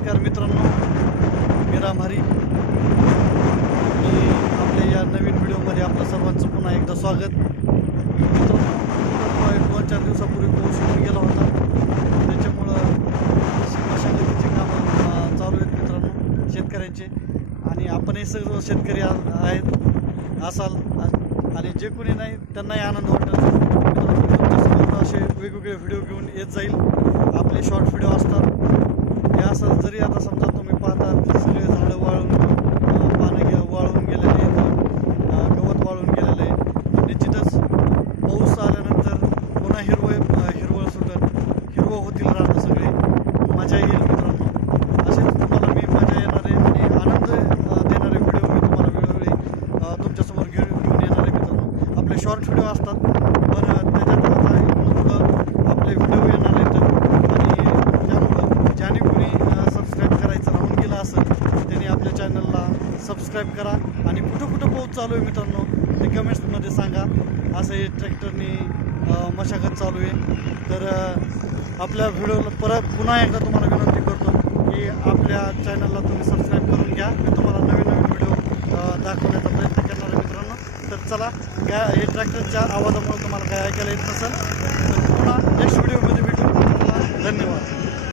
नमस्कार मित्रांनो. मी रामहरी आणि आपल्या या नवीन व्हिडिओमध्ये आपलं सर्वांचं पुन्हा एकदा स्वागत. मित्रांनो दोन चार दिवसापूर्वी पाऊस येऊन गेला होता. त्याच्यामुळं मशागतीचे कामं चालू आहेत मित्रांनो शेतकऱ्यांचे. आणि आपणही सर्व शेतकरी आ- आहेत असाल आणि जे कोणी नाही त्यांनाही आनंद वाटेल मित्रांनो तुमच्यासमोर असे वेगवेगळे व्हिडिओ घेऊन येत जाईल आपले शॉर्ट व्हिडिओ असतात हे असं जरी आता समजा तुम्ही पाहता सगळे झाडं वाळून पानं घ्या वाळून गेलेले आहेत गवत वाळून गेलेलं आहे निश्चितच पाऊस आल्यानंतर पुन्हा हिरवं हिरवळ सुटल हिरवं होतील राहतं सगळे. मजा येईल मित्रांनो. असेच तुम्हाला मी मजा येणारे आणि आनंद देणारे व्हिडिओ मी तुम्हाला वेळोवेळी तुमच्यासमोर घेऊन घेऊन येणार आहे मित्रांनो. आपले शॉर्ट व्हिडिओ असतात पण त्याच्यात आता आपले व्हिडिओ येणार आहेत आणि त्यामुळं ज्याने कोणी सबस्क्राईब करायचं राहून गेलं असेल त्यांनी आपल्या चॅनलला सबस्क्राईब करा. आणि कुठं कुठं पाऊस चालू आहे मित्रांनो ते कमेंट्समध्ये सांगा. असं हे ट्रॅक्टरनी मशागत चालू आहे. तर आपल्या व्हिडिओला परत पुन्हा एकदा तुम्हाला विनंती करतो की आपल्या चॅनलला तुम्ही सबस्क्राईब करून घ्या. मी तुम्हाला नवीन नवीन व्हिडिओ दाखवण्याचा प्रयत्न करणार आहे मित्रांनो. तर चला काय हे ट्रॅक्टरच्या आवाजामुळे तुम्हाला काय ऐकायला येत नसेल. तर पुन्हा नेक्स्ट